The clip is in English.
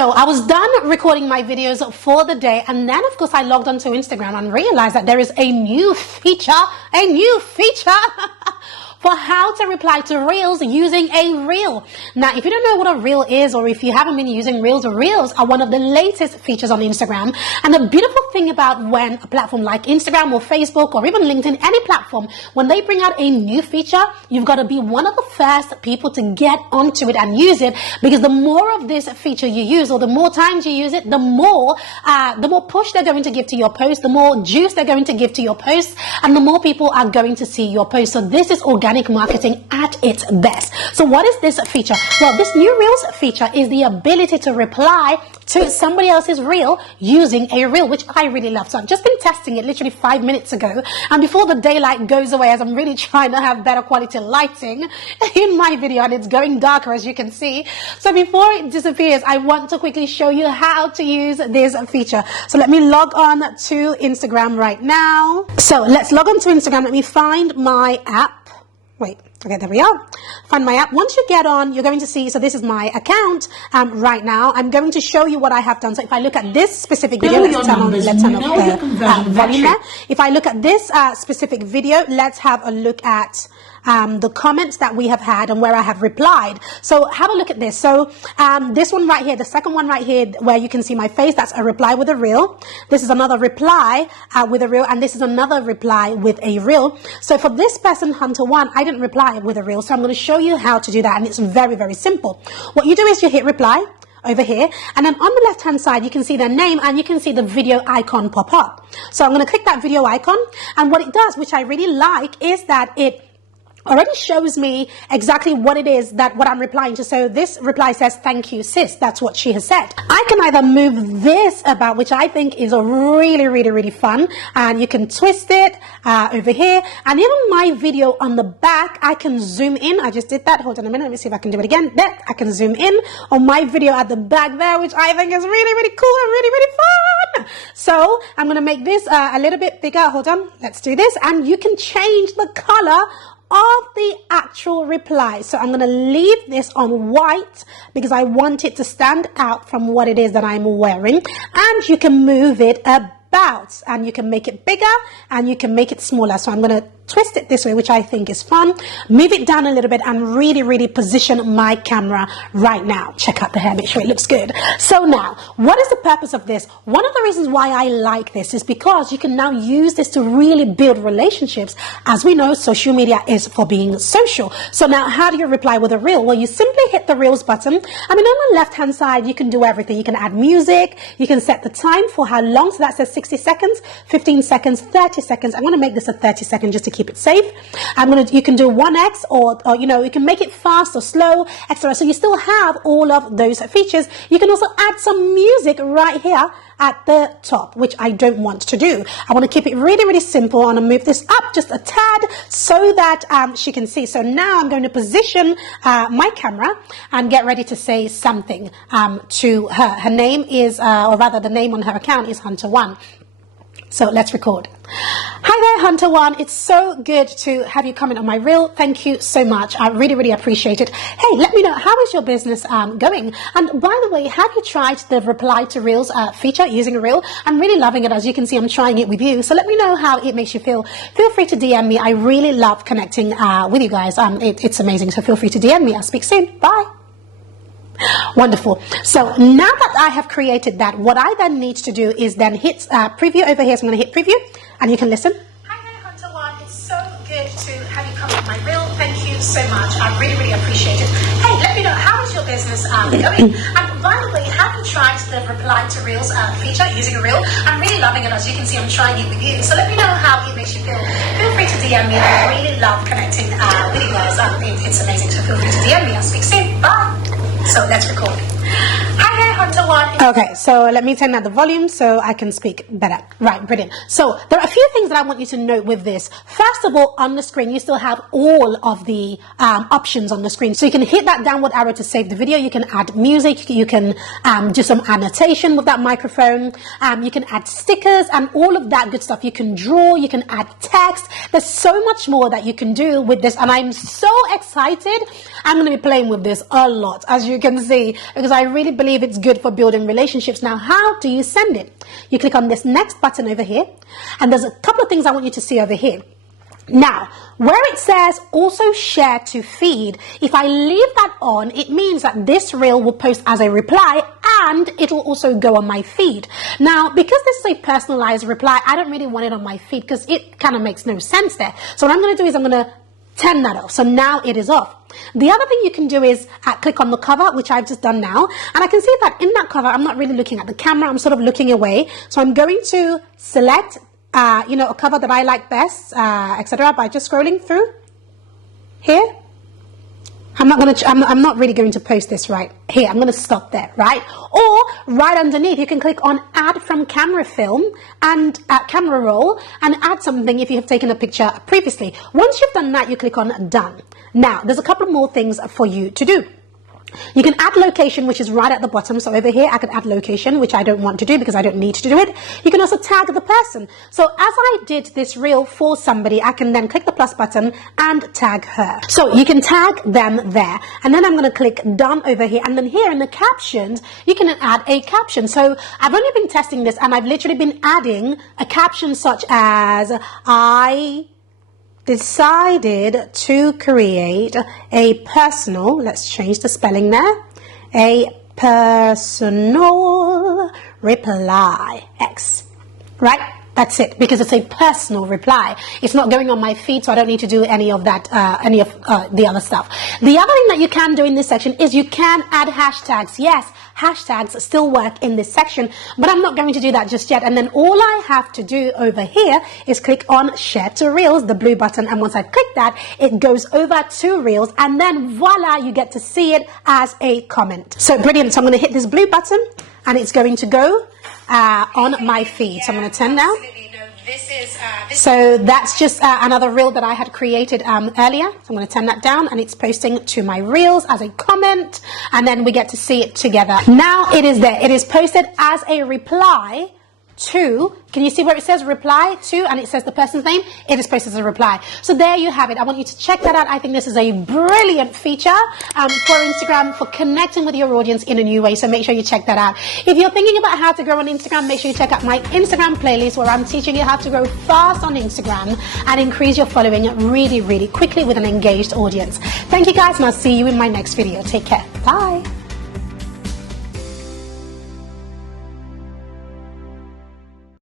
So I was done recording my videos for the day, and then of course I logged onto Instagram and realized that there is a new feature for how to reply to reels using a reel. Now, if you don't know what a reel is, or if you haven't been using reels are one of the latest features on Instagram. And the beautiful thing about when a platform like Instagram or Facebook or even LinkedIn, any platform, when they bring out a new feature, you've got to be one of the first people to get onto it and use it, because the more of this feature you use, or the more times you use it, the more push they're going to give to your post, the more juice they're going to give to your post, and the more people are going to see your post. So this is organic marketing at its best. So what is this feature? Well, this new Reels feature is the ability to reply to somebody else's reel using a reel, which I really love. So I've just been testing it literally 5 minutes ago, and before the daylight goes away, as I'm really trying to have better quality lighting in my video, and it's going darker as you can see. So before it disappears, I want to quickly show you how to use this feature. So let me log on to Instagram right now. So let's log on to Instagram. Let me find my app. Wait, okay, there we are. Find my app. Once you get on, you're going to see, so this is my account right now. I'm going to show you what I have done. So if I look at this specific video, let's turn off the volume there. If I look at this specific video, let's have a look at the comments that we have had and where I have replied. So have a look at this. So this one right here, the second one right here where you can see my face, that's a reply with a reel. This is another reply with a reel, and this is another reply with a reel. So for this person, Hunter One, I didn't reply with a reel, so I'm going to show you how to do that, and it's very, very simple. What you do is you hit reply over here, and then on the left hand side you can see their name and you can see the video icon pop up. So I'm going to click that video icon, and what it does, which I really like, is that it already shows me exactly what it is that what I'm replying to. So this reply says, "Thank you, sis." That's what she has said. I can either move this about, which I think is a really fun, and you can twist it over here, and even my video on the back, I can zoom in. I just did that. Hold on a minute. Let me see if I can do it again. There, I can zoom in on my video at the back there, which I think is really cool and really fun. So I'm going to make this a little bit bigger. Hold on. Let's do this. And you can change the color of the actual reply. So I'm going to leave this on white because I want it to stand out from what it is that I'm wearing. And you can move it about, and you can make it bigger and you can make it smaller. So I'm going to twist it this way, which I think is fun. Move it down a little bit and really position my camera right now. Check out the hair, make sure it looks good. So now, what is the purpose of this? One of the reasons why I like this is because you can now use this to really build relationships. As we know, social media is for being social. So now, how do you reply with a reel? Well, you simply hit the reels button. I mean, on the left hand side, you can do everything. You can add music, you can set the time for how long. So that says 60 seconds, 15 seconds, 30 seconds. I'm going to make this a 30 second just to keep it safe. You can do 1x, or you can make it fast or slow, etc. So you still have all of those features. You can also add some music right here at the top, which I don't want to do. I want to keep it really simple. I want to move this up just a tad so that she can see. So now I'm going to position my camera and get ready to say something to her. Her name is, or rather the name on her account is Hunter One. So let's record. Hi there, Hunter One. It's so good to have you comment on my reel. Thank you so much. I really appreciate it. Hey, let me know, how is your business going? And by the way, have you tried the reply to reels feature using a reel? I'm really loving it. As you can see, I'm trying it with you. So let me know how it makes you feel. Feel free to DM me. I really love connecting with you guys. It's amazing. So feel free to DM me. I'll speak soon. Bye. Wonderful. So now that I have created that, what I then need to do is then hit preview over here. So I'm going to hit preview and you can listen. Hi there, Hunter One. It's so good to have you come on my reel. Thank you so much. I really appreciate it. Hey, let me know, how is your business going? And by the way, have you tried the reply to reels feature using a reel? I'm really loving it. As you can see, I'm trying it with you. So let me know how it makes you feel. Feel free to DM me. I really love connecting with you guys. It's amazing. So feel free to DM me. I'll speak soon. Bye. So let's record. Hi there, Hunter One. Okay, so let me turn down the volume so I can speak better. Right, brilliant. So there are a few things that I want you to note with this. First of all, on the screen, you still have all of the options on the screen. So you can hit that downward arrow to save the video. You can add music. You can do some annotation with that microphone. You can add stickers and all of that good stuff. You can draw. You can add text. There's so much more that you can do with this. And I'm so excited. I'm going to be playing with this a lot, as you can see, because I really believe it's good for building relationships. Now, how do you send it? You click on this next button over here, and there's a couple of things I want you to see over here. Now, where it says also share to feed, if I leave that on, it means that this reel will post as a reply and it'll also go on my feed. Now, because this is a personalized reply, I don't really want it on my feed because it kind of makes no sense there. So what I'm going to do is I'm going to turn that off. So now it is off. The other thing you can do is click on the cover, which I've just done now. And I can see that in that cover, I'm not really looking at the camera. I'm sort of looking away. So I'm going to select, a cover that I like best, etc. by just scrolling through here. I'm not really going to post this right here. I'm going to stop there, right? Or right underneath, you can click on add from camera film and camera roll and add something if you have taken a picture previously. Once you've done that, you click on done. Now, there's a couple more things for you to do. You can add location, which is right at the bottom. So over here, I could add location, which I don't want to do because I don't need to do it. You can also tag the person. So as I did this reel for somebody, I can then click the plus button and tag her. So you can tag them there. And then I'm going to click done over here. And then here in the captions, you can add a caption. So I've only been testing this and I've literally been adding a caption such as, I decided to create a personal, let's change the spelling there, a personal reply X, right? That's it, because it's a personal reply. It's not going on my feed, so I don't need to do any of that, the other stuff. The other thing that you can do in this section is you can add hashtags. Yes, hashtags still work in this section, but I'm not going to do that just yet. And then all I have to do over here is click on share to reels, the blue button. And once I click that, it goes over to reels. And then voila, you get to see it as a comment. So brilliant. So I'm going to hit this blue button and it's going to go on my feed. So I'm going to turn down. So that's just another reel that I had created earlier. So I'm going to turn that down and it's posting to my reels as a comment, and then we get to see it together. Now it is there. It is posted as a reply to, can you see where it says reply to and it says the person's name? It is posted as a reply. So there you have it. I want you to check that out. I think this is a brilliant feature for Instagram, for connecting with your audience in a new way. So make sure you check that out. If you're thinking about how to grow on Instagram, make sure you check out my Instagram playlist where I'm teaching you how to grow fast on Instagram and increase your following really, really quickly with an engaged audience. Thank you guys, and I'll see you in my next video. Take care. Bye.